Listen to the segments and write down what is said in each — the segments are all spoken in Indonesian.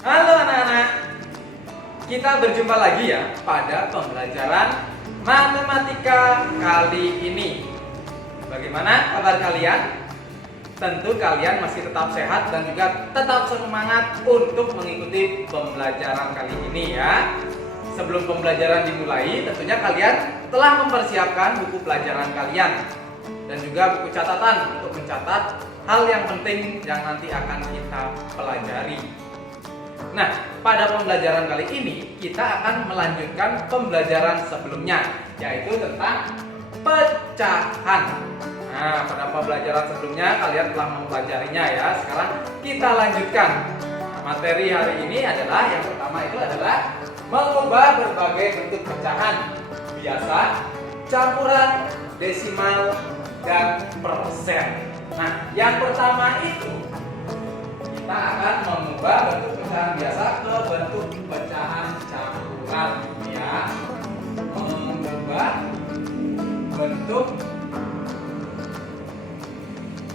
Halo anak-anak, kita berjumpa lagi ya pada pembelajaran matematika kali ini. Bagaimana kabar kalian? Tentu kalian masih tetap sehat dan juga tetap semangat untuk mengikuti pembelajaran kali ini ya. Sebelum pembelajaran dimulai, tentunya kalian telah mempersiapkan buku pelajaran kalian dan juga buku catatan untuk mencatat hal yang penting yang nanti akan kita pelajari. Nah, pada pembelajaran kali ini kita akan melanjutkan pembelajaran sebelumnya, yaitu tentang pecahan. Nah, pada pembelajaran sebelumnya kalian telah mempelajarinya ya. Sekarang kita lanjutkan. Nah, materi hari ini adalah yang pertama itu adalah mengubah berbagai bentuk pecahan biasa, campuran, desimal, dan persen. Nah, yang pertama itu kita akan mengubah bentuk pecahan biasa ke bentuk pecahan campuran ya. Mengubah bentuk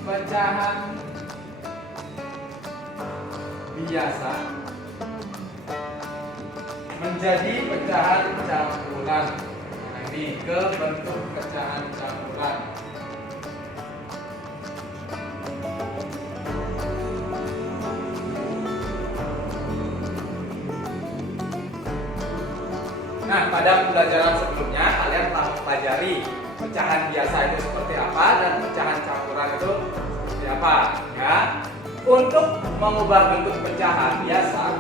pecahan biasa menjadi pecahan campuran. Nah, ini ke bentuk pecahan campuran. Nah, pada pembelajaran sebelumnya kalian telah mempelajari pecahan biasa itu seperti apa dan pecahan campuran itu seperti apa ya. Untuk mengubah bentuk pecahan biasa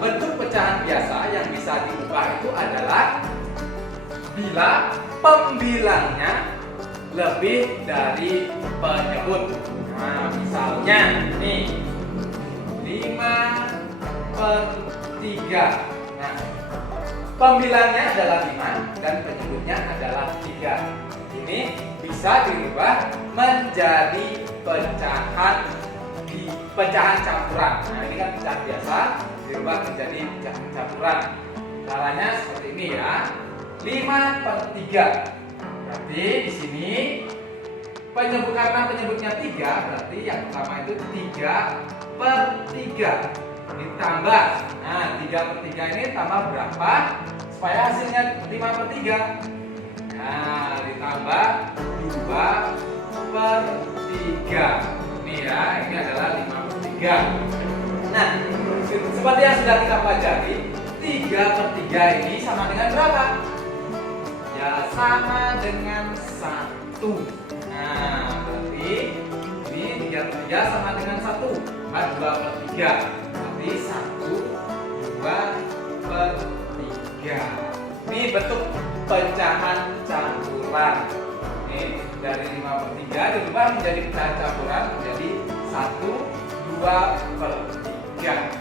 yang bisa diubah itu adalah bila pembilangnya lebih dari penyebut. Nah, misalnya nih 5/3. Nah, pembilangnya adalah 5 dan penyebutnya adalah 3. Ini bisa dirubah menjadi pecahan campuran. Nah, ini kan pecahan biasa dirubah menjadi pecahan campuran. Caranya seperti ini ya. 5/3. Berarti di sini karena penyebutnya 3, berarti yang pertama itu 3/3 ditambah. Nah, 3/3 ini tambah berapa? Supaya hasilnya 5/3. Nah, ditambah 2/3. Ini ya, ini adalah 5/3. Nah, seperti yang sudah kita pelajari, 3/3 ini sama dengan berapa? Ya, sama dengan 1. Nah, berarti ini 3/3 sama dengan 1. 2/3. Berarti 1, 2/3. Ini bentuk pecahan campuran. Ini dari 5/3 dirubah menjadi pecahan campuran menjadi 1, 2/3.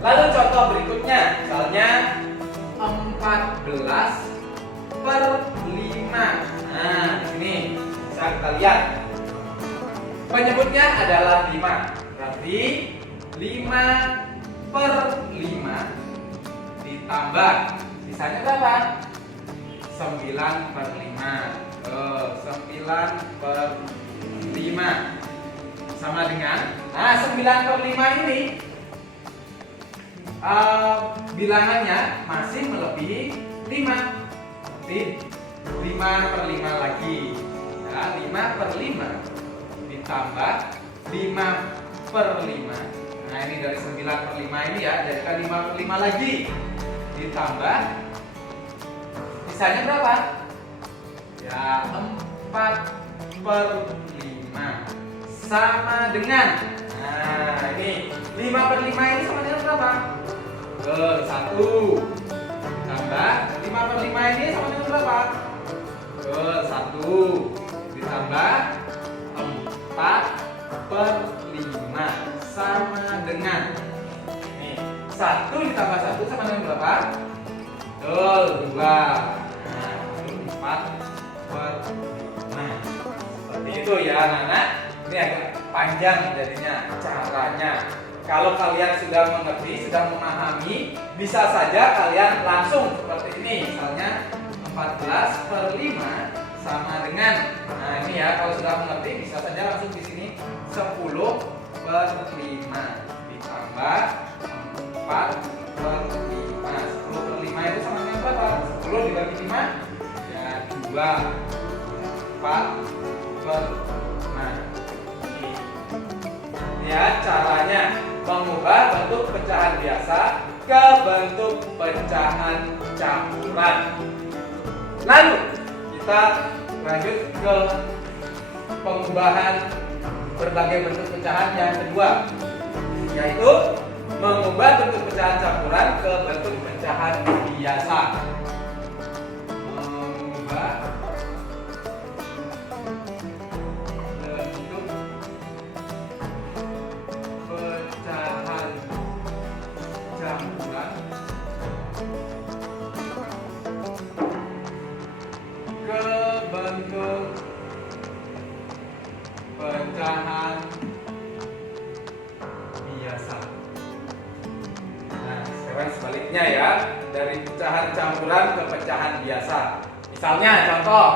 Lalu contoh berikutnya, misalnya 14/5. Nah, ini bisa kita lihat. Penyebutnya adalah 5. Berarti 5/5 ditambah sisanya berapa? 9/5. 9/5 sama dengan, nah 9/5 ini bilangannya masih melebihi 5. Berarti 5/5 lagi ya, 5/5 ditambah 5/5. Nah, ini dari 9/5 ini ya, jadikan 5/5 lagi ditambah sisanya berapa? Ya, 4/5 sama dengan, nah ini 5/5 ini sama dengan berapa? 1 ditambah 5/5 ini sama dengan berapa? 1 ditambah 4/5 sama dengan, nih 1 ditambah 1 sama dengan berapa? 2. Nah, 4/5. Seperti itu ya anak-anak. Ini agak panjang jadinya caranya. Kalau kalian sudah mengerti, sudah memahami, bisa saja kalian langsung seperti ini. Misalnya 14/5 sama dengan, nah ini ya, kalau sudah mengerti bisa saja langsung di sini 10/5 ditambah 4/5 4/5. 10/5 itu sama dengan berapa? 10 dibagi 5 ya 2. 4/5. Ya, caranya mengubah bentuk pecahan biasa ke bentuk pecahan campuran. Lalu kita lanjut ke pengubahan berbagai bentuk pecahan yang kedua, yaitu mengubah bentuk pecahan campuran ke bentuk pecahan biasa. Mengubah bentuk pecahan campuran ke bentuk pecahan biasa. Nah, sekarang sebaliknya ya, dari pecahan campuran ke pecahan biasa. Misalnya contoh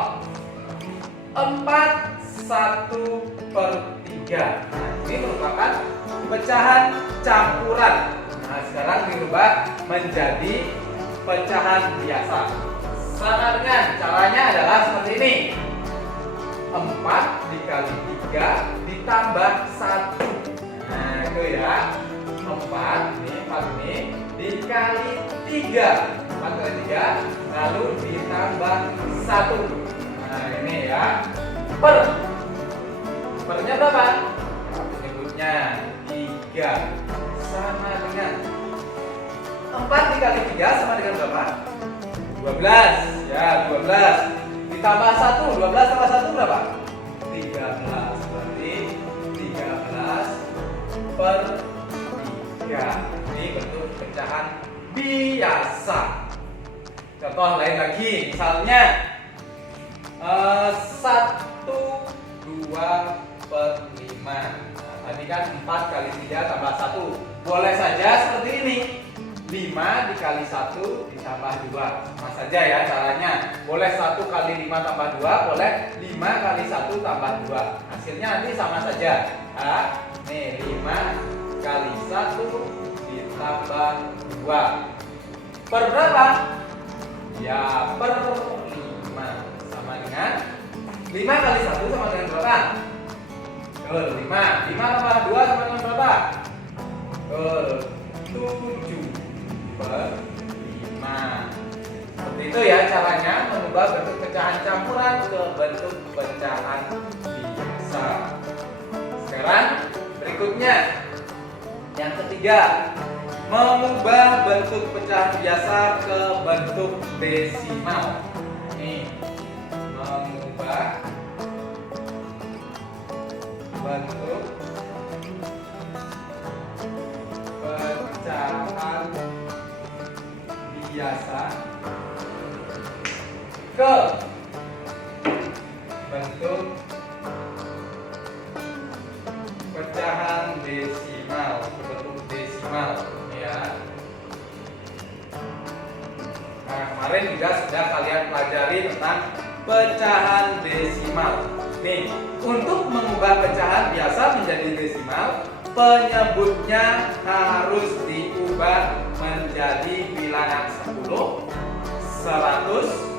4/1/3. Nah, ini merupakan pecahan campuran. Nah, sekarang dirubah menjadi pecahan biasa. Sama dengan caranya adalah seperti ini. 4 dikali 3 ditambah 1. Nah, itu ya. 4 ini dikali 3. 4 kali 3 lalu ditambah 1. Nah, ini ya. Pernya berapa? Penyebutnya 3. Sama dengan 4 dikali 3 sama dengan berapa? 12. Ya, 12 ditambah 1. 12 tambah 1 berapa? 13. Berarti 13/3. Ini bentuk pecahan biasa. Contoh lain lagi, misalnya 1/2/5. Nah, tadi kan 4 kali 3 tambah 1. Boleh saja seperti ini. 5 dikali 1 ditambah 2. Sama saja ya caranya. Boleh 1 kali 5 tambah 2, boleh 5 kali 1 tambah 2. Hasilnya nanti sama saja. Nih 5 kali 1 ditambah 2. Per berapa? Ya, per 5. Sama dengan 5 kali 1 sama dengan berapa? 5. 5 tambah 2 sama dengan berapa? 7/5. Seperti itu ya caranya mengubah bentuk pecahan campuran ke bentuk pecahan biasa. Sekarang berikutnya yang ketiga, mengubah bentuk pecahan biasa ke bentuk desimal. Ini mengubah bentuk pecahan biasa ke bentuk pecahan desimal, ya. Nah, kemarin juga sudah kalian pelajari tentang pecahan desimal. Nih, untuk mengubah pecahan biasa menjadi desimal, penyebutnya harus diubah menjadi bilangan 10, 100,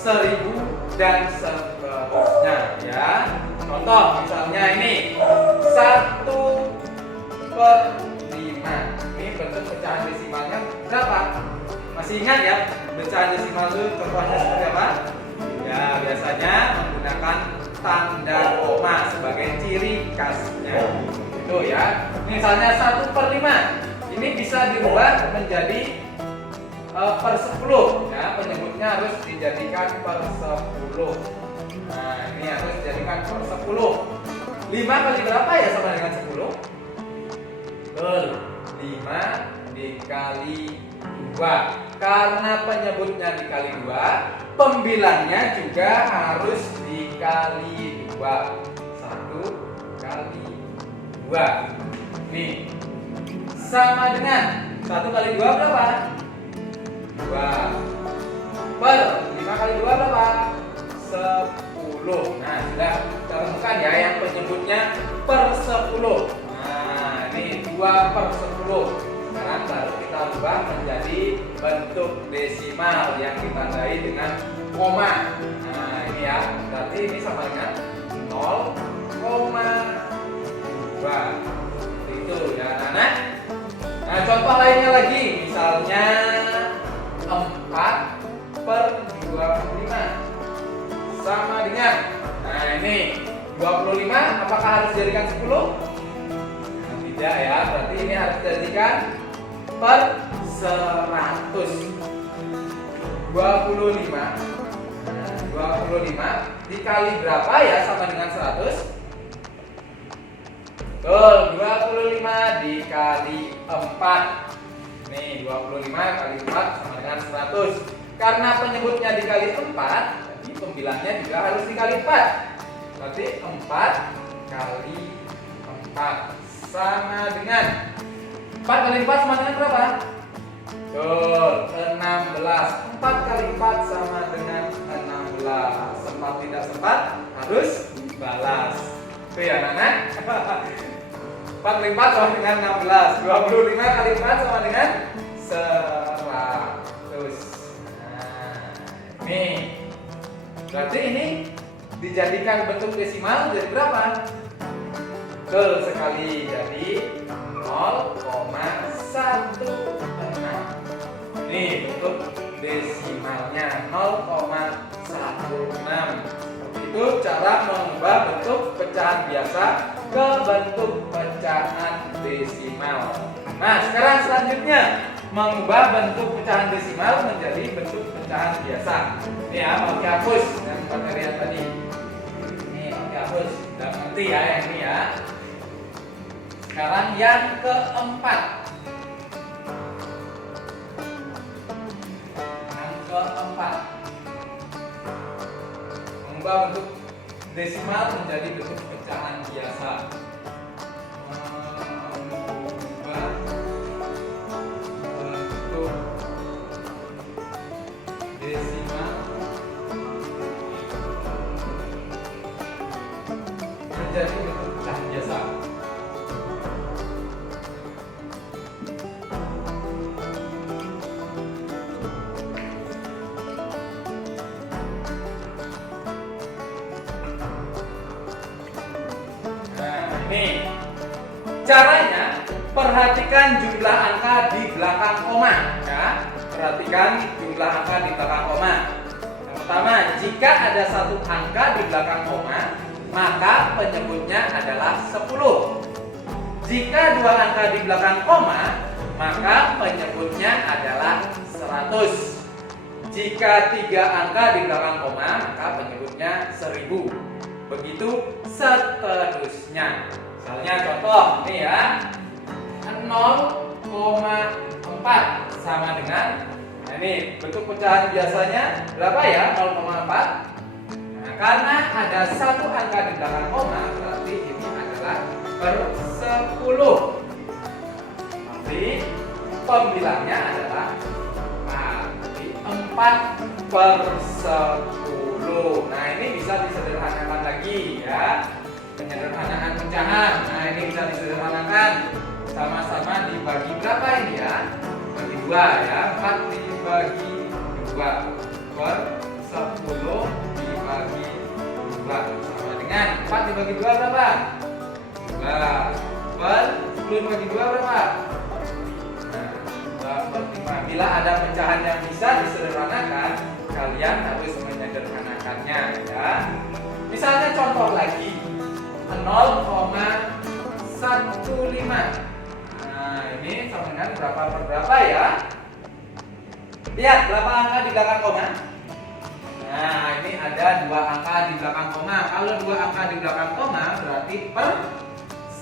1000 dan seterusnya ya. Contoh misalnya ini 1/5. Ini bentuk pecahan desimalnya berapa? Masih ingat ya pecahan desimal itu contohnya seperti apa? Ya, biasanya menggunakan tanda koma sebagai ciri khasnya. Itu ya. Misalnya 1/5. Ini bisa dirubah menjadi per 10 ya, penyebutnya harus dijadikan per 10. Nah, ini harus dijadikan per 10. 5 kali berapa ya sama dengan 10? Betul, 5 dikali 2. Karena penyebutnya dikali 2, pembilangnya juga harus dikali 2. 1 kali 2. Nih, sama dengan 1 kali 2 berapa? 2. Per 5 kali 2 berapa? 10. Nah, sudah kita temukan ya yang penyebutnya per 10. Nah, ini 2/10. Sekarang baru kita mengubah menjadi bentuk desimal yang ditandai dengan koma. Nah ini ya, berarti ini sama dengan 0,2 itu ya anak-anak. Nah contoh lainnya lagi, misalnya 4/25 sama dengan, nah ini 25 apakah harus dijadikan 10? Nah, tidak ya, berarti ini harus dijadikan per 100. 25 dikali berapa ya sama dengan 100? Betul, 25 dikali 4. Nih, 25 kali 4 sama dengan 100. Karena penyebutnya dikali 4, jadi pembilangnya juga harus dikali 4. Berarti 4 kali 4 sama dengan 4 kali 4 sama dengan berapa? Betul, 16. 4 kali 4 sama dengan 16. Sempat tidak sempat harus balas. Itu ya anak-anak. 4 kali 4 sama dengan 16. 25 kali 4 sama dengan 100. Nah, nih. Berarti ini dijadikan bentuk desimal jadi berapa? Betul sekali, jadi 0,16. Ini bentuk desimalnya 0,16. Itu cara mengubah bentuk pecahan biasa ke bentuk pecahan desimal. Nah, sekarang selanjutnya mengubah bentuk pecahan desimal menjadi bentuk pecahan biasa. Ini ya, mau dihapus dan materi yang tadi. Ini mau dihapus. Sudah ngerti ya yang ini ya. Sekarang yang keempat. Yang keempat. Mengubah bentuk desimal menjadi bentuk pecahan biasa. Mengubah bentuk desimal menjadi bentuk pecahan biasa. Nih, caranya perhatikan jumlah angka di belakang koma ya. Perhatikan jumlah angka di belakang koma. Yang pertama, jika ada satu angka di belakang koma, maka penyebutnya adalah 10. Jika dua angka di belakang koma, maka penyebutnya adalah 100. Jika tiga angka di belakang koma, maka penyebutnya 1000. Begitu seterusnya. Misalnya contoh nih ya, 0,4 sama dengan, nah ini bentuk pecahan biasanya berapa ya 0,4? Nah, karena ada satu angka di belakang koma, berarti ini adalah per 10. Tapi pembilangnya adalah 4/10. Nah ini bisa disederhanakan lagi ya, penyederhanaan pecahan. Nah ini bisa disederhanakan, sama-sama dibagi berapa ini ya? Bagi 2 ya, 4 dibagi 2 per 10 dibagi 2 sama dengan 4 dibagi 2 berapa? 2 per 10 dibagi 2 berapa? Bila ada pecahan yang bisa disederhanakan, kalian harus menyederhanakannya ya. Misalnya contoh lagi 0,15. Nah ini sama dengan berapa per berapa ya? Lihat berapa angka di belakang koma. Nah ini ada dua angka di belakang koma. Kalau dua angka di belakang koma berarti per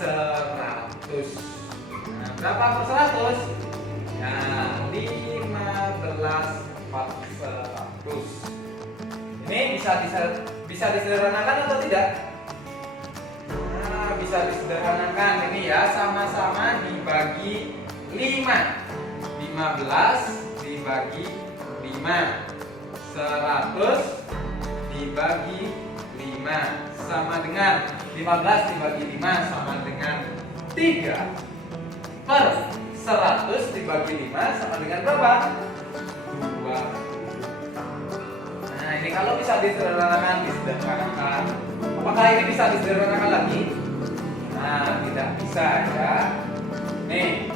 100. Nah berapa per 100? Ya, 15 per 100. Ini bisa disederhanakan atau tidak? Nah, bisa disederhanakan ini ya, sama-sama dibagi 5. 15 dibagi 5. 100 dibagi 5 sama dengan 15 dibagi 5 sama dengan 3 per 100 dibagi 5 sama dengan berapa? 2. Nah, ini kalau bisa disederhanakan. Apakah ini bisa disederhanakan lagi? Nah, tidak bisa ya. Nih,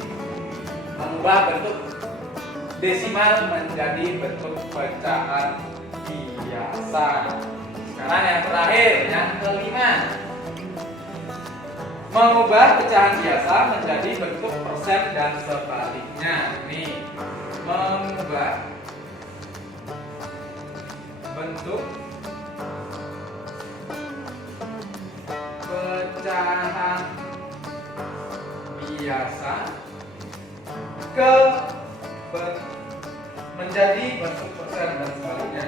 mengubah bentuk desimal menjadi bentuk pecahan biasa. Sekarang yang terakhir, yang kelima. Mengubah pecahan biasa menjadi bentuk persen dan sebaliknya. Nih, mengubah bentuk pecahan biasa ke menjadi bentuk persen dan sebaliknya.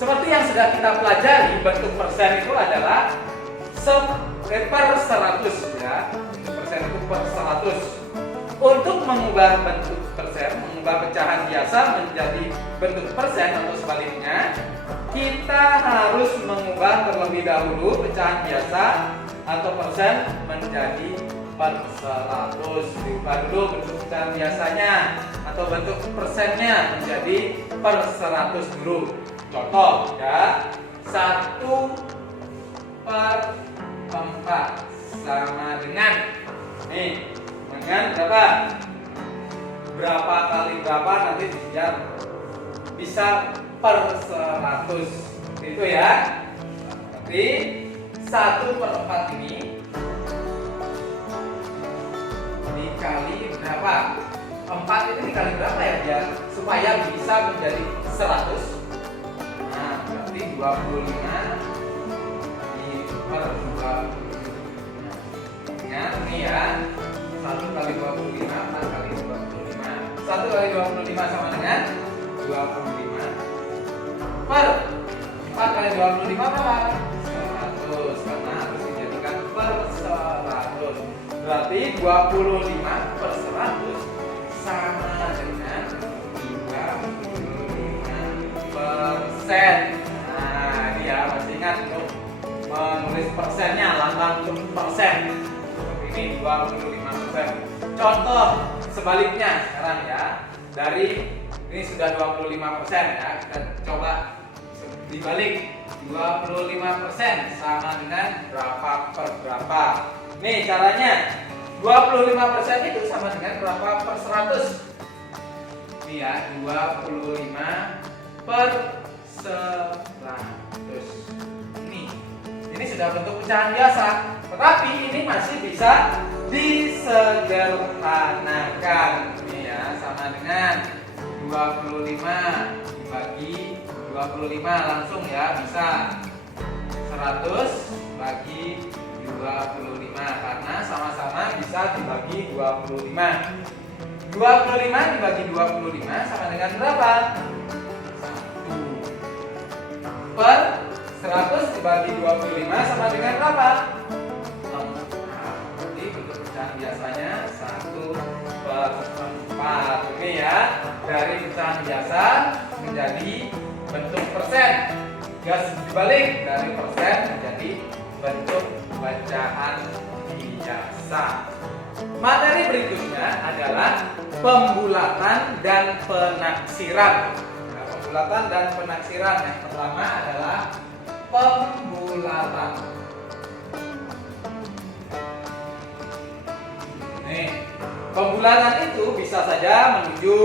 Seperti yang sudah kita pelajari, bentuk persen itu adalah per 100 ya. Bentuk persen itu per 100. Untuk mengubah bentuk persen, mengubah pecahan biasa menjadi bentuk persen atau sebaliknya, kita harus mengubah terlebih dahulu pecahan biasa atau persen menjadi per 100. Diubah dulu bentuk pecahan biasanya atau bentuk persennya menjadi per 100 dulu. Contoh ya, 1 per 4 sama dengan nih, dengan berapa? Berapa kali berapa nanti biar bisa per 100 itu ya. Nanti 1 per 4 ini dikali berapa? 4 itu dikali berapa ya biar supaya bisa menjadi 100? Nah, berarti 25 per 25. Ingat nih ya, 1 kali 25, 4 kali 25. 1 kali 25 sama dengan 25 per 4 kali 25 berapa? 100, karena harus dijadikan per 100. Berarti 25 per 100 sama dengan 25%. Nah, ini ya, masih ingat untuk menulis persennya, lambang untuk persen. Ini 25%. Contoh sebaliknya sekarang ya. Dari ini sudah 25% ya. Kita coba dibalik. 25% sama dengan berapa per berapa. Nih caranya. 25% itu sama dengan berapa per 100? Ini ya, 25 per 100. Ini sudah bentuk pecahan biasa, tetapi ini masih bisa disederhanakan. Ini ya, sama dengan 25 dibagi 25 langsung ya, bisa 100 bagi 25 karena sama-sama bisa dibagi 25. 25 dibagi 25 sama dengan berapa? 1 per 100 dibagi 25 sama dengan berapa? 4. Jadi bentuk pecahan biasanya 1 per 4. Ini ya, dari pecahan biasa menjadi bentuk persen. Gas dibalik, dari persen menjadi bentuk pecahan biasa. Materi berikutnya adalah pembulatan dan penaksiran. Nah, pembulatan dan penaksiran yang pertama adalah pembulatan. Nih, pembulatan itu bisa saja menuju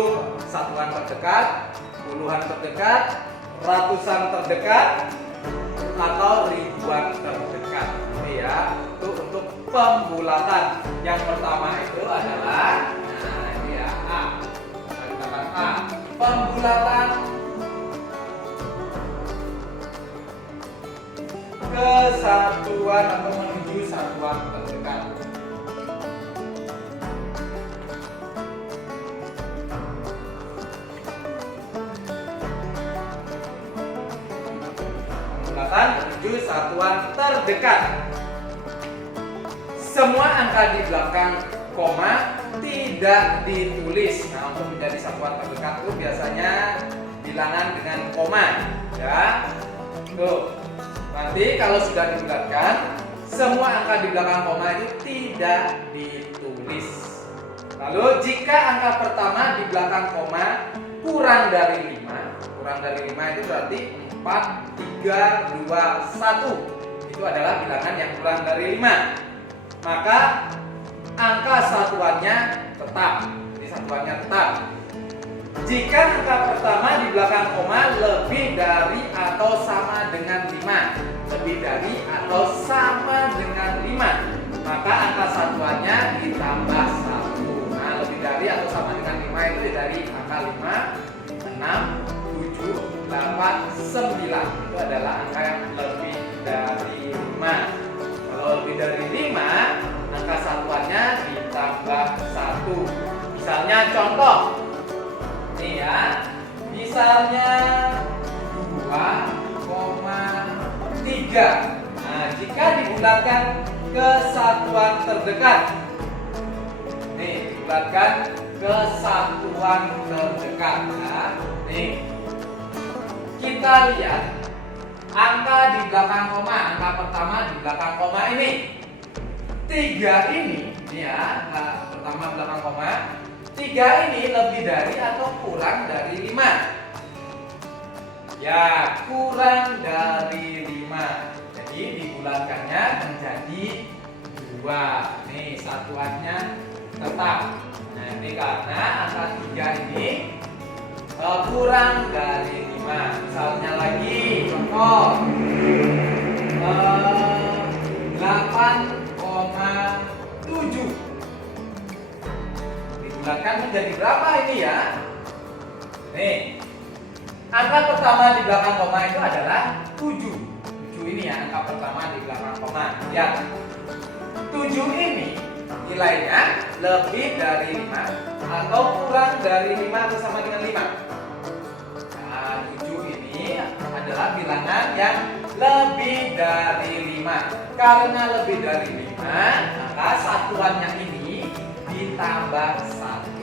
satuan terdekat, puluhan terdekat, ratusan terdekat, atau ribuan terdekat. Ini ya, itu untuk pembulatan. Yang pertama itu adalah, nah ini ya, A. Kita katakan A. Pembulatan ke satuan atau menuju satuan terdekat. Pembulatan menuju satuan terdekat. semua angka di belakang koma tidak ditulis. Nah, untuk menjadi satuan terdekat itu biasanya bilangan dengan koma, ya. Tuh. Nanti kalau sudah dibulatkan, semua angka di belakang koma itu tidak ditulis. Lalu jika angka pertama di belakang koma kurang dari 5, kurang dari 5 itu berarti 4, 3, 2, 1. Itu adalah bilangan yang kurang dari 5. Maka angka satuannya tetap. Jadi satuannya tetap. Jika angka pertama di belakang koma lebih dari atau sama dengan 5, lebih dari atau sama dengan 5, maka angka satuannya ditambah 1. Nah, lebih dari atau sama dengan 5 itu dari angka 5, 6, 7, 8, 9. Itu adalah angka yang lebih dari 5. Kalau lebih dari 5, angka satuannya ditambah 1. Misalnya contoh. Nih ya, misalnya 2,3. Nah, jika dibulatkan ke satuan terdekat, nih dibulatkan ke satuan terdekat. Nah, nih kita lihat angka di belakang koma, angka pertama di belakang koma ini 3 ini, ya, angka pertama belakang koma 3 ini lebih dari atau kurang dari 5? Ya, kurang dari 5. Jadi dibulatkannya menjadi 2. Nih, satuannya tetap. Nah, ini karena angka 3 ini kurang dari 5. Misalnya lagi, contoh 8,7. Dibulatkan menjadi berapa ini ya? Nih, angka pertama di belakang koma itu adalah 7. 7 ini ya, angka pertama di belakang koma. Ya, 7 ini nilainya lebih dari 5 atau kurang dari 5 atau sama dengan 5. Nah, 7 ini adalah bilangan yang lebih dari 5. Karena lebih dari 5, maka satuannya ini ditambah 1.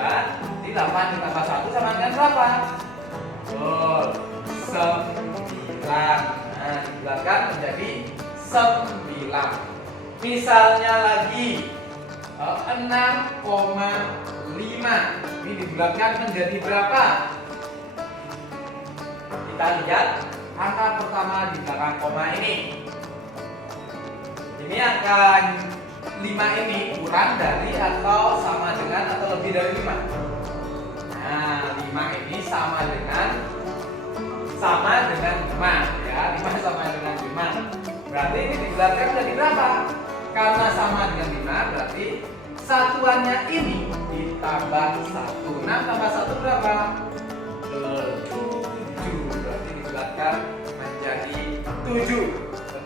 Ya, jadi 8 ditambah 1 sama dengan berapa? 9. Nah, dibulatkan menjadi 9. Misalnya lagi 6,5. Ini dibulatkan menjadi berapa? Kita lihat angka pertama di belakang koma ini. Ini angka 5 ini kurang dari atau sama dengan atau lebih dari 5? Nah, 5 ini sama dengan 5 ya. 5 sama dengan 5. Berarti ini dibulatkan menjadi berapa? Karena sama dengan 5 berarti satuannya ini ditambah 1. 6 tambah 1 berapa? 7. Berarti dibulatkan menjadi 7.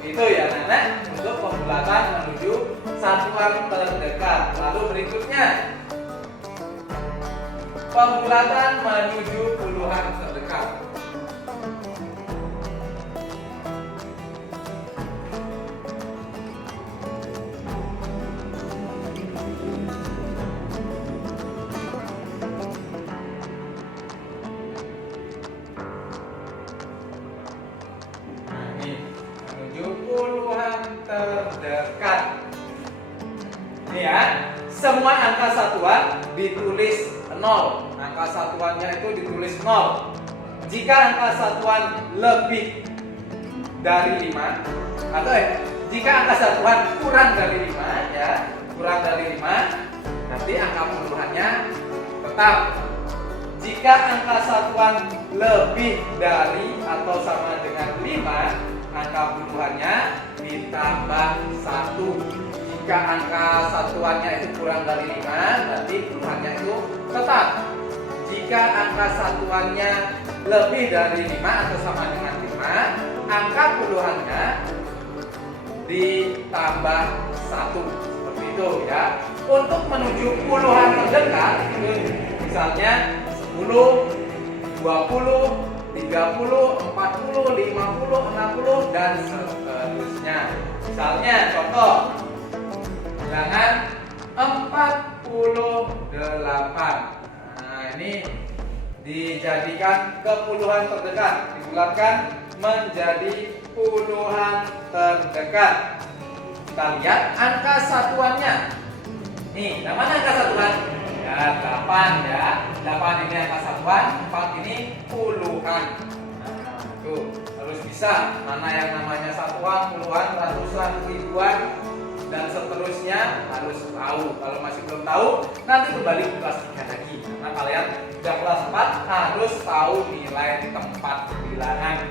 Begitu ya anak-anak, untuk pembulatan menuju satuan terdekat. Lalu berikutnya pembulatan menuju puluhan terdekat. Terdekat. Ini ya, semua angka satuan ditulis 0. Angka satuannya itu ditulis 0. Jika angka satuan lebih dari 5 atau jika angka satuan kurang dari 5 ya, kurang dari 5, nanti angka puluhannya tetap. Jika angka satuan lebih dari atau sama dengan 5, angka puluhannya ditambah 1. Jika angka satuannya itu kurang dari 5, berarti puluhannya itu tetap. Jika angka satuannya lebih dari 5 atau sama dengan 5, angka puluhannya ditambah 1. Seperti itu ya. Untuk menuju puluhan terdekat, itu misalnya 10, 20, 30, 40, 50, 60 dan seterusnya. Misalnya contoh 8. Nah, ini dijadikan ke puluhan terdekat, dibulatkan menjadi puluhan terdekat. Kita lihat angka satuannya. Nih, yang mana angka satuan? Ya, 8 ya. 8 ini angka satuan, 4 ini puluhan. Nah, tuh, harus bisa mana yang namanya satuan, puluhan, ratusan, ribuan, dan seterusnya harus tahu. Kalau masih belum tahu, nanti kembali ke kelas 3 lagi. Karena kalian sudah kelas 4 harus tahu nilai tempat bilangan.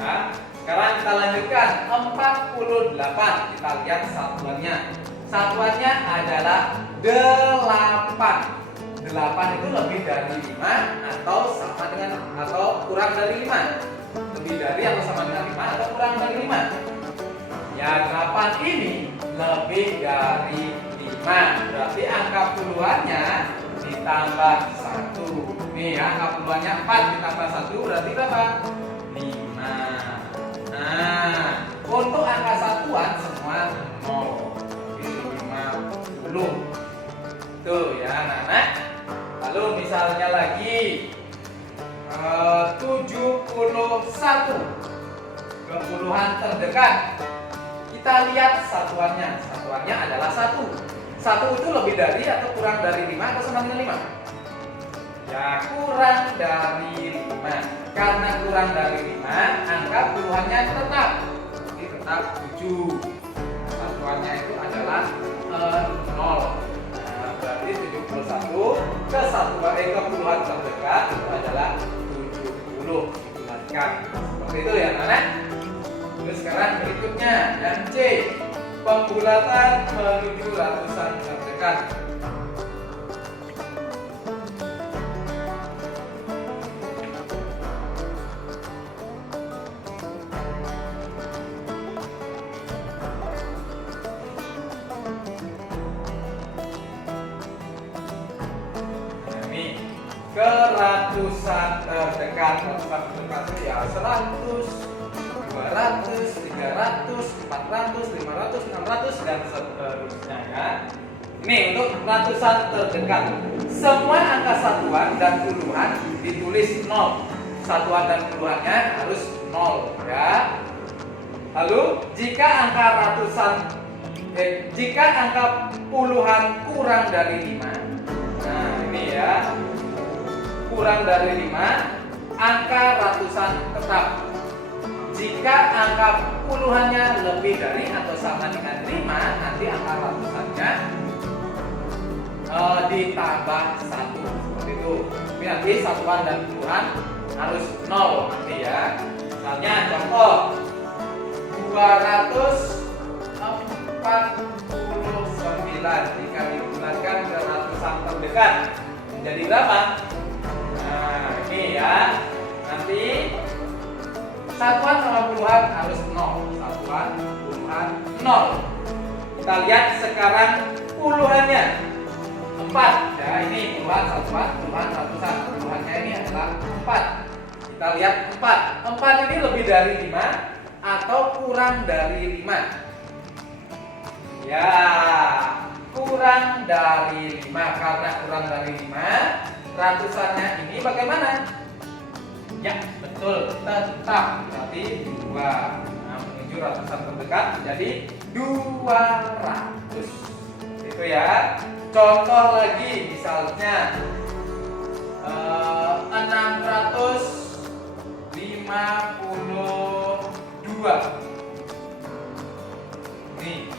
Nah, sekarang kita lanjutkan 48. Kita lihat satuannya. Satuannya adalah 8. 8 itu lebih dari 5 atau sama dengan atau kurang dari 5. Lebih dari atau sama dengan 5 atau kurang dari 5. Ya, 8 ini lebih dari 5. Berarti angka puluhannya ditambah 1. Nih ya, angka puluhannya 4 ditambah 1 berarti berapa? 5. Nah, untuk angka satuan semua 0. Jadi 50. Tuh ya anak-anak. Lalu misalnya lagi 71. Ke puluhan terdekat. Kita lihat satuannya. Satuannya adalah 1. 1 itu lebih dari atau kurang dari 5 atau sama dengan 5? Ya, kurang dari 5. Karena kurang dari 5, angka puluhannya tetap. Jadi tetap 7. Satuannya itu adalah 0. Nah, berarti 71 ke puluhan terdekat itu adalah 70. Dibulatkan. Seperti itu ya, anak-anak. Terus sekarang berikutnya yang C, pembulatan menuju ratusan terdekat. Ke ratusan terdekat. Ratusan terdekat itu ya 100, 200, 300, 400, 500, 600 dan seterusnya ya. Ini untuk ratusan terdekat. Semua angka satuan dan puluhan ditulis 0. Satuan dan puluhannya harus 0 ya. Lalu jika angka puluhan kurang dari 5. Nah, ini ya. Kurang dari 5, angka ratusan tetap. Jika angka puluhannya lebih dari atau sama dengan 5, nanti angka ratusannya ditambah 1. Seperti itu. Tapi nanti satuan dan puluhan harus 0 nanti ya. Misalnya contoh 249 jika dibulatkan ke ratusan terdekat menjadi berapa? Nah, ini ya. Nanti satuan sama puluhan harus 0. Satuan, puluhan, 0. Kita lihat sekarang puluhannya 4. Ya, ini puluhan, satuan, puluhan, ratusan. Puluhannya ini adalah 4. Kita lihat 4. 4 ini lebih dari 5 atau kurang dari 5? Ya, kurang dari 5. Karena kurang dari 5, ratusannya ini bagaimana? Ya, betul, tetap. Berarti 2. Nah, menuju ratusan terdekat menjadi 200. Itu ya. Contoh lagi misalnya 652. Nih.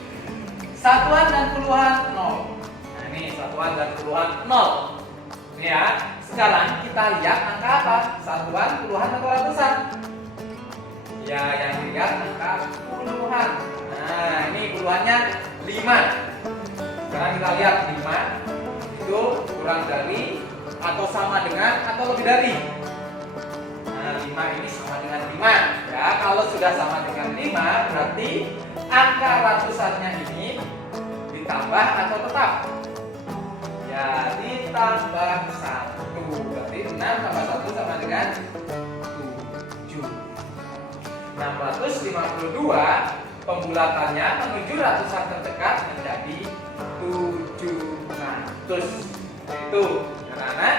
Satuan dan puluhan 0. Nah, ini satuan dan puluhan 0. Ya, sekarang kita lihat angka apa? Satuan, puluhan atau ratusan? Ya, yang dilihat angka puluhan. Nah, ini puluhannya 5. Sekarang kita lihat 5 itu kurang dari atau sama dengan atau lebih dari. Nah, 5 ini sama dengan 5. Ya, kalau sudah sama dengan 5 berarti angka ratusannya ini ditambah atau tetap? Ya, ditambah 1. Berarti 6 tambah 1 sama dengan 7. 652 pembulatannya menuju ratusan terdekat menjadi 700. Itu, anak-anak.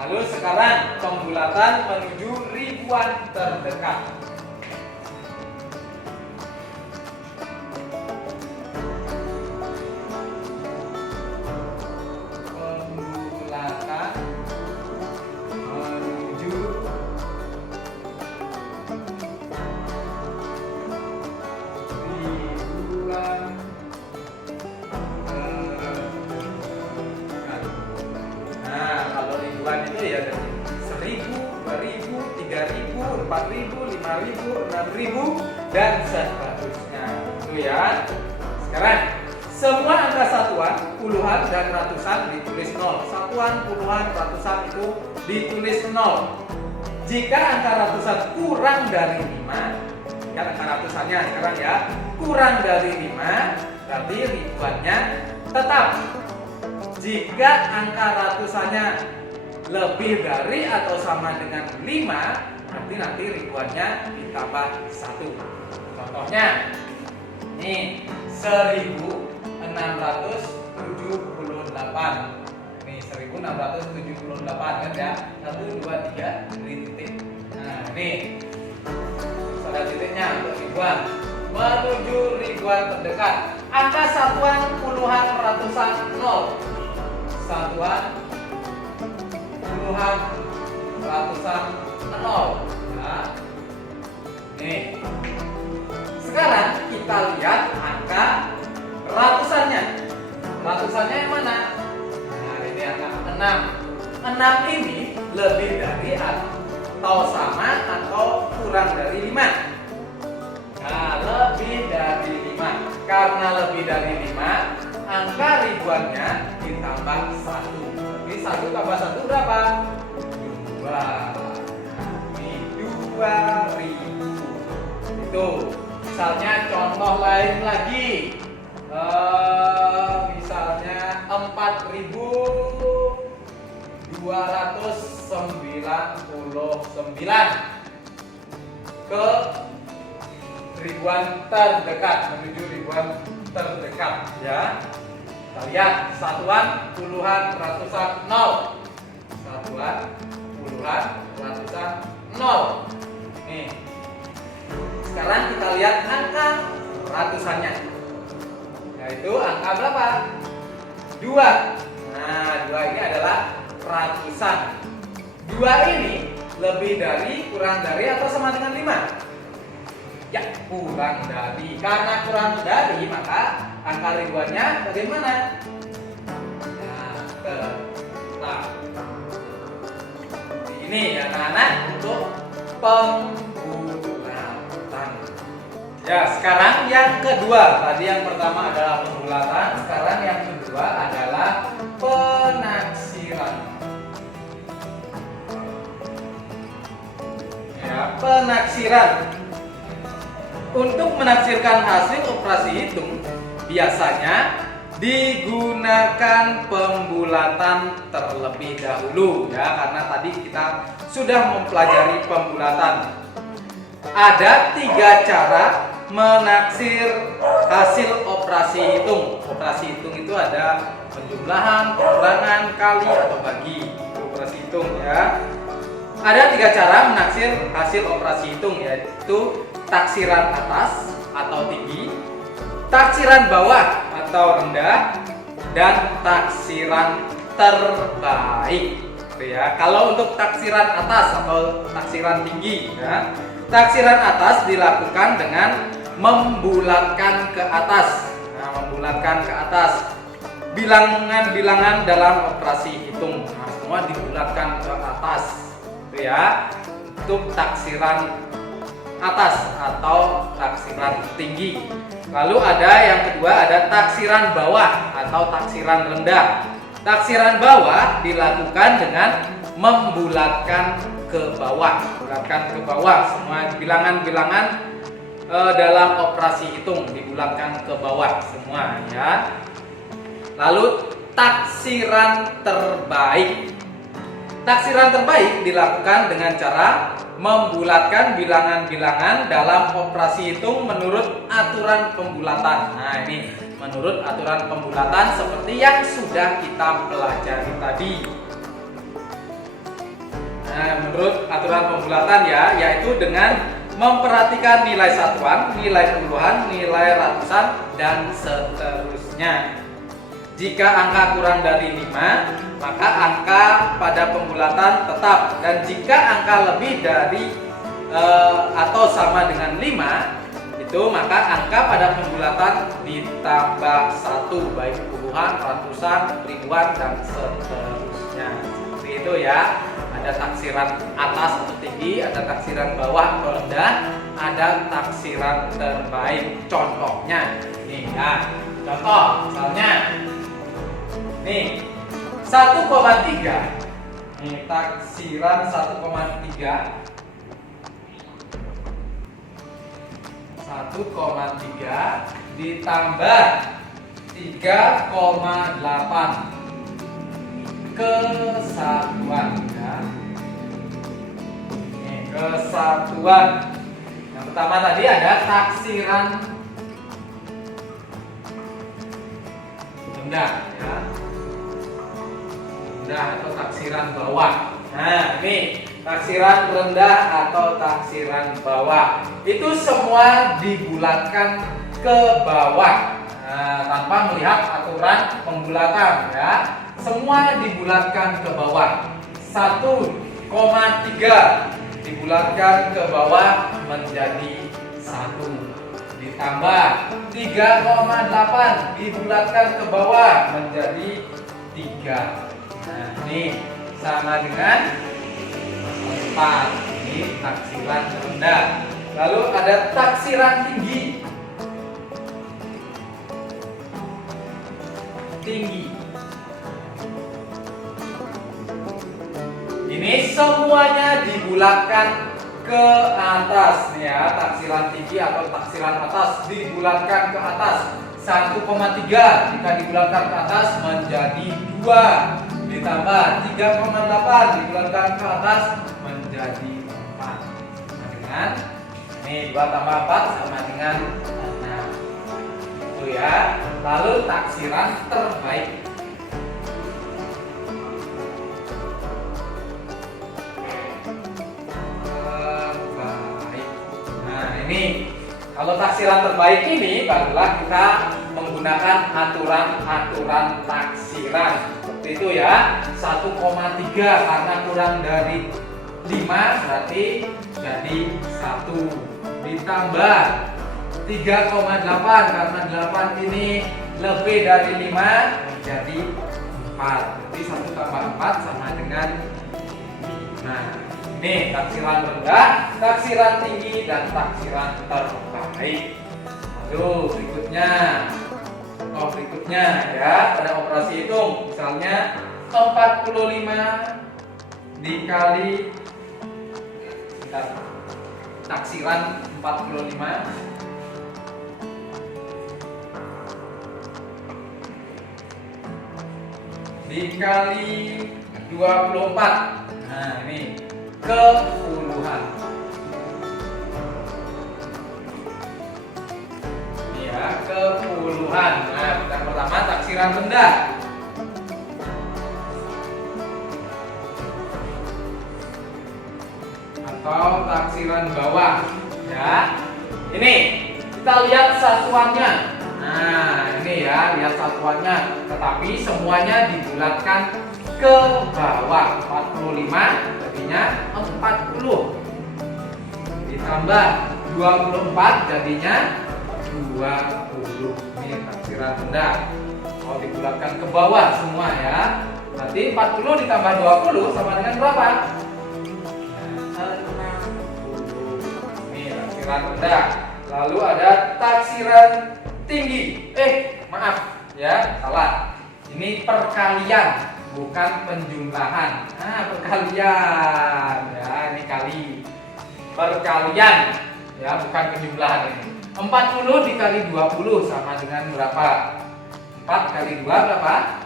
Lalu sekarang pembulatan menuju ribuan terdekat. Pembulatan menuju ribuan terdekat. Nah, kalau ribuan itu ya dari 1000, 2000, 3000, 4000, 5000, 6000 dan seterusnya. Itu ya. Sekarang semua angka satuan, puluhan dan ratusan ditulis 0. Satuan, puluhan, ratusan itu ditulis 0. Jika angka ratusan kurang dari 5, kan angka ratusannya sekarang ya, kurang dari 5, berarti ribuannya tetap. Jika angka ratusannya lebih dari atau sama dengan 5, berarti nanti ribuannya ditambah 1. Contohnya, nih 1678. Nih 1678 kan ya. 1, 2, 3 beri titik. Nah, nih. Ada titiknya untuk ribuan. Menuju ribuan terdekat. Angka satuan, puluhan, ratusan 0. Satuan, puluhan, ratusan 0. Nah, nih. Sekarang kita lihat angka ratusannya. Ratusannya yang mana? Nah, ini angka 6. 6 ini lebih dari atau sama atau kurang dari 5. Nah, lebih dari 5. Karena lebih dari 5, angka ribuannya ditambah 1. Jadi 1 tambah 1 berapa? 2. Ini 2000. Itu. Misalnya contoh lain lagi. Misalnya 4299 ke ribuan terdekat, menuju ribuan terdekat ya. Kita lihat satuan, puluhan, ratusan 0. Satuan, puluhan, ratusan 0. Nih. Sekarang kita lihat angka ratusannya. Yaitu angka berapa? 2. Nah, 2 ini adalah ratusan. 2 ini lebih dari, kurang dari, atau sama dengan 5? Ya, kurang dari. Karena kurang dari, maka angka ribuannya bagaimana? Nah, tetap. Ini ya anak-anak untuk pembulatan. Ya, sekarang yang kedua. Tadi yang pertama adalah pembulatan, sekarang yang kedua adalah penaksiran. Ya, penaksiran. Untuk menaksirkan hasil operasi hitung biasanya digunakan pembulatan terlebih dahulu ya, karena tadi kita sudah mempelajari pembulatan. Ada 3 cara menaksir hasil operasi hitung. Operasi hitung itu ada penjumlahan, pengurangan, kali atau bagi. Operasi hitung ya. Ada 3 cara menaksir hasil operasi hitung, yaitu taksiran atas atau tinggi, taksiran bawah atau rendah, dan taksiran terbaik. Ya, kalau untuk taksiran atas atau taksiran tinggi, ya, taksiran atas dilakukan dengan membulatkan ke atas. Nah, membulatkan ke atas bilangan-bilangan dalam operasi hitung. Nah, semua dibulatkan ke atas. Itu ya, untuk taksiran atas atau taksiran tinggi. Lalu ada yang kedua, ada taksiran bawah atau taksiran rendah. Taksiran bawah dilakukan dengan membulatkan ke bawah, bulatkan ke bawah. Semua bilangan-bilangan dalam operasi hitung dibulatkan ke bawah semua ya. Lalu taksiran terbaik. Taksiran terbaik dilakukan dengan cara membulatkan bilangan-bilangan dalam operasi hitung menurut aturan pembulatan. Nah, ini menurut aturan pembulatan seperti yang sudah kita pelajari tadi. Nah, menurut aturan pembulatan ya, yaitu dengan memperhatikan nilai satuan, nilai puluhan, nilai ratusan, dan seterusnya. Jika angka kurang dari 5, maka angka pada pembulatan tetap, dan jika angka lebih dari atau sama dengan 5, itu maka angka pada pembulatan ditambah 1, baik puluhan, ratusan, ribuan, dan seterusnya. Seperti itu ya. Ada taksiran atas atau tinggi, ada taksiran bawah atau rendah, ada taksiran terbaik. Contohnya nih ya, contoh misalnya nih 1,3, nih taksiran 1,3 ditambah 3,8 kesatuan ya. Kesatuan. Yang pertama tadi ada taksiran rendah ya. Rendah atau taksiran bawah. Nah, ini taksiran rendah atau taksiran bawah. Itu semua dibulatkan ke bawah. Nah, tanpa melihat aturan pembulatan ya. Semua dibulatkan ke bawah. 1,3 dibulatkan ke bawah menjadi 1, ditambah 3,8 dibulatkan ke bawah menjadi 3. Nah, ini sama dengan 4. Ini taksiran rendah. Lalu ada taksiran tinggi. Ini semuanya dibulatkan ke atas nih ya, taksiran tinggi atau taksiran atas dibulatkan ke atas. 1,3 jika dibulatkan ke atas menjadi 2, ditambah 3,8 dibulatkan ke atas menjadi 4. Sama dengan ini 2 tambah 4 sama dengan 6. Itu ya. Lalu taksiran terbaik. Ini kalau taksiran terbaik ini barulah kita menggunakan aturan taksiran seperti itu ya. 1,3 karena kurang dari 5 berarti jadi 1, ditambah 3,8 karena 8 ini lebih dari 5 menjadi 4. Jadi 1 tambah 4 sama dengan 5. Ini taksiran rendah, taksiran tinggi, dan taksiran terbaik. Lalu berikutnya ya, pada operasi hitung misalnya 45 dikali taksiran 45 dikali 24. Nah, ini kepuluhan. Ya, kepuluhan. Nah, yang pertama taksiran rendah. Atau taksiran bawah. Ya. Ini kita lihat satuannya. Nah, ini ya, lihat satuannya. Tetapi semuanya dibulatkan ke bawah. 45 jadinya 40, ditambah 24 jadinya 20. Ini taksiran rendah. Kalau dibulatkan ke bawah semua ya. Berarti 40 ditambah 20 sama dengan berapa? 60. Ini taksiran rendah. Lalu ada taksiran tinggi. Maaf ya, salah. Ini perkalian, bukan penjumlahan. Nah, perkalian ya, ini kali. Perkalian ya, bukan penjumlahan ini. 40 dikali 20 sama dengan berapa? 4 kali 2 berapa?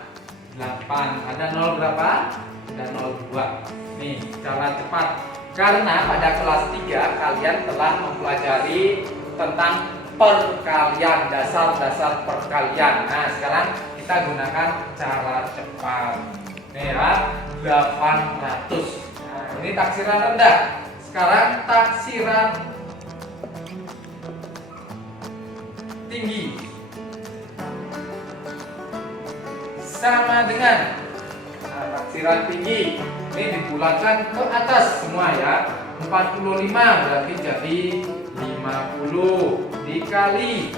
8. Ada 0 berapa? dan 02. Nih, cara cepat. Karena pada kelas 3 kalian telah mempelajari tentang perkalian, dasar-dasar perkalian. Nah, sekarang kita gunakan cara cepat. Nih ya, 800. Nah, ini taksiran rendah. Sekarang taksiran tinggi. Sama dengan taksiran tinggi ini dibulatkan ke atas semua ya. 45 berarti jadi 50 dikali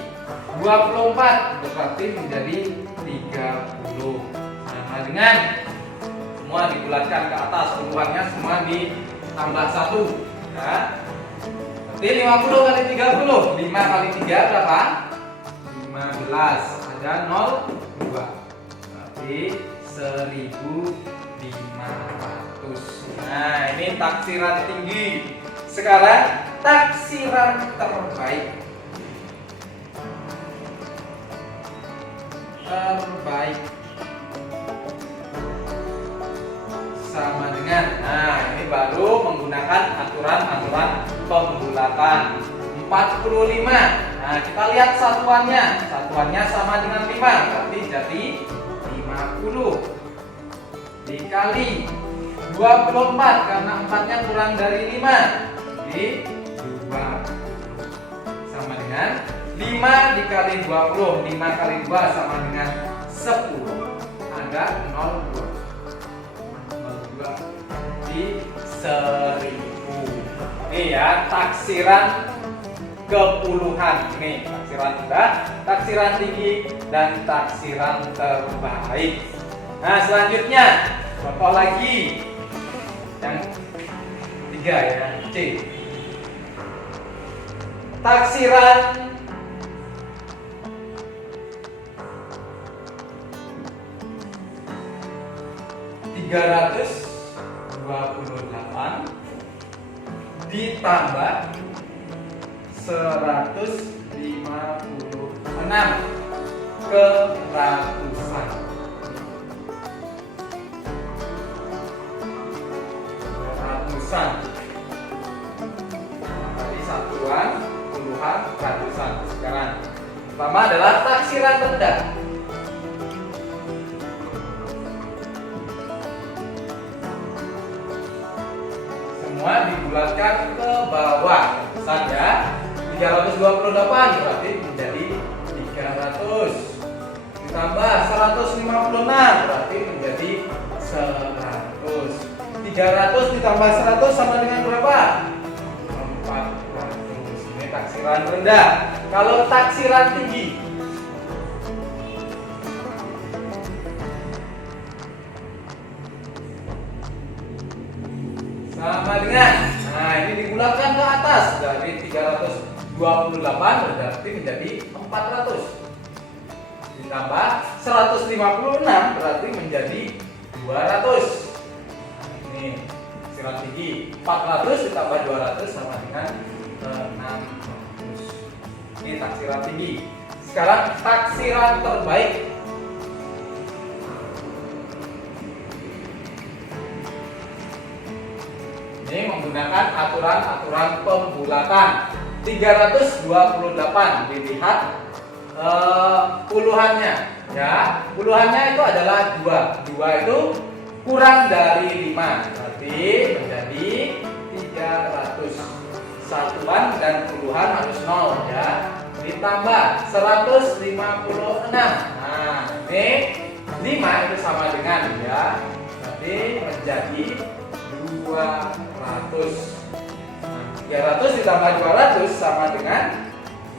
24 berarti menjadi 30. Sama dengan semua dibulatkan ke atas, puluhannya semua ditambah 1 ya. Berarti 50 kali 30, 5 kali 3 berapa? 15, ada 02. Berarti 1500. Nah, ini taksiran tinggi. Sekarang taksiran terbaik. Sama dengan, nah ini baru menggunakan aturan-aturan pembulatan. 45. Nah, kita lihat satuannya. Satuannya sama dengan 5, berarti jadi 50 dikali 24 karena 4-nya kurang dari 5 di 2 sama dengan 5 dikali 20. 5 kali 2 sama dengan 10, ada 02 di 1000. Ini ya taksiran kepuluhan. Nih taksiran rendah, taksiran tinggi, dan taksiran terbaik. Nah, selanjutnya contoh lagi yang 3 ya, C. Taksiran Rp328 ditambah 156 keratusan. Tadi satuan, puluhan, ratusan. Sekarang pertama adalah taksiran rendah. Semua dibulatkan ke bawah saja. 328 berarti menjadi 300 ditambah 156 berarti menjadi 100. 300 ditambah 100 sama dengan berapa? 400. Ini taksiran rendah. Kalau taksiran tinggi, sama dengan, nah ini dibulatkan ke atas dari 328 berarti menjadi 400 ditambah 156 berarti menjadi 200. Ini taksiran tinggi. 400 ditambah 200 sama dengan 600. Ini taksiran tinggi. Sekarang taksiran terbaik. Ini menggunakan aturan-aturan pembulatan. 328 dilihat puluhannya ya. Puluhannya itu adalah 2. 2 itu kurang dari 5 berarti menjadi 300. Satuan dan puluhan harus 0 ya. Ditambah 156. Nah, ini 5 itu sama dengan ya. Berarti menjadi 200. 300 ditambah 200 sama dengan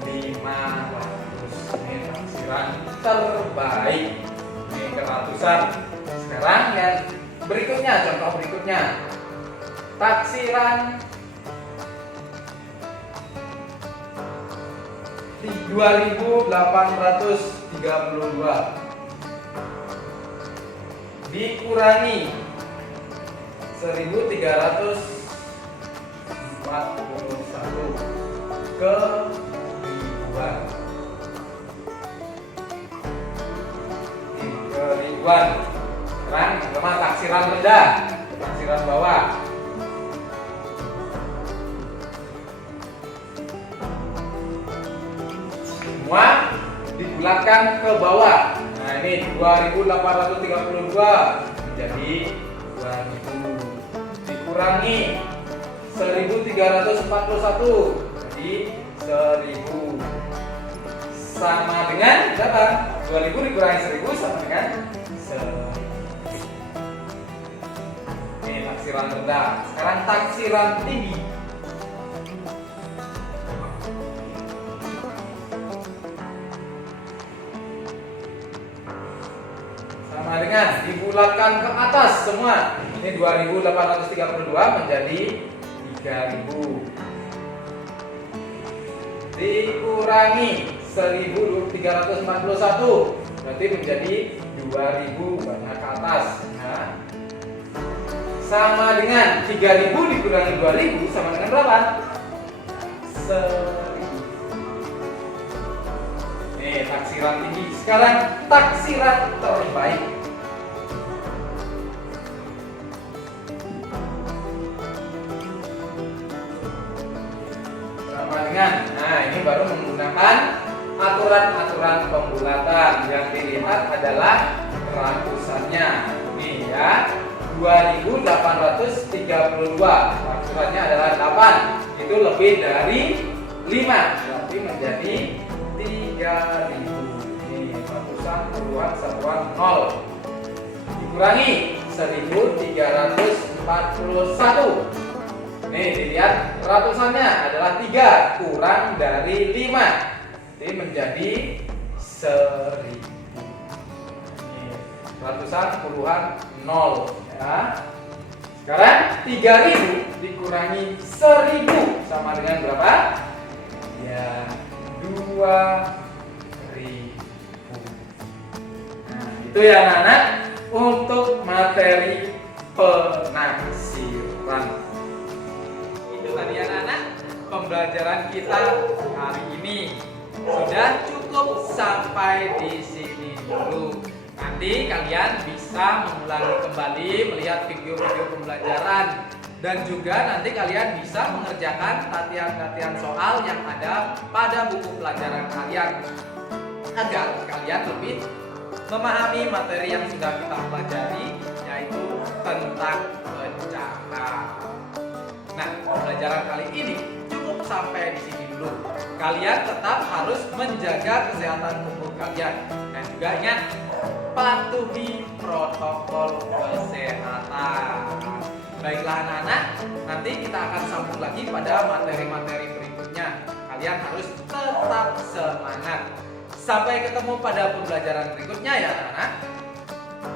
500. Ini taksiran terbaik. Ini keratusan. Sekarang yang berikutnya, contoh berikutnya. Taksiran 2832 dikurangi 1341 ke ribuan. Sekarang pertama taksiran rendah, taksiran bawah. Semua dibulatkan ke bawah. Nah, ini 2.832 menjadi 2.000. Dikurangi 1.341 jadi 1.000. Sama dengan berapa? 2.000 dikurangi 1.000 sama dengan 1.000. Ini taksiran rendah. Sekarang taksiran tinggi. Sama dengan dibulatkan ke atas semua. Ini 2.832 menjadi 3.000. Dikurangi 1.341 berarti menjadi 2.000, banyak ke atas. Nah, sama dengan 3.000 dikurangi 2.000 sama dengan berapa? 1.000. Nih, taksiran tinggi. Sekarang taksiran terbaik. Sama dengan, nah ini baru menggunakan aturan-aturan pembulatan. Yang dilihat adalah ratusannya. Nih ya, 2.832. Ratusannya adalah 8. Itu lebih dari 5. Berarti menjadi 3.000. Ini ratusan, puluhan, satuan, 0. Dikurangi 1.341. Nih dilihat ratusannya adalah 3 kurang dari 5. Jadi menjadi 1.000. Nih, ratusan, puluhan, 0 ya. Sekarang 3.000 dikurangi 1.000 sama dengan berapa? Ya, 2.000. Nah, itu ya anak-anak untuk materi penaksiran. Itu tadi anak-anak pembelajaran kita hari ini. Sudah cukup sampai di sini dulu. Nanti kalian bisa mengulangi kembali melihat video-video pembelajaran dan juga nanti kalian bisa mengerjakan latihan-latihan soal yang ada pada buku pelajaran kalian agar kalian lebih memahami materi yang sudah kita pelajari, yaitu tentang bencana. Nah, pembelajaran kali ini cukup sampai di sini dulu. Kalian tetap harus menjaga kesehatan tubuh kalian dan juga ingat patuhi protokol kesehatan. Baiklah anak-anak, nanti kita akan sambung lagi pada materi-materi berikutnya. Kalian harus tetap semangat. Sampai ketemu pada pembelajaran berikutnya ya anak-anak.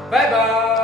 Bye bye.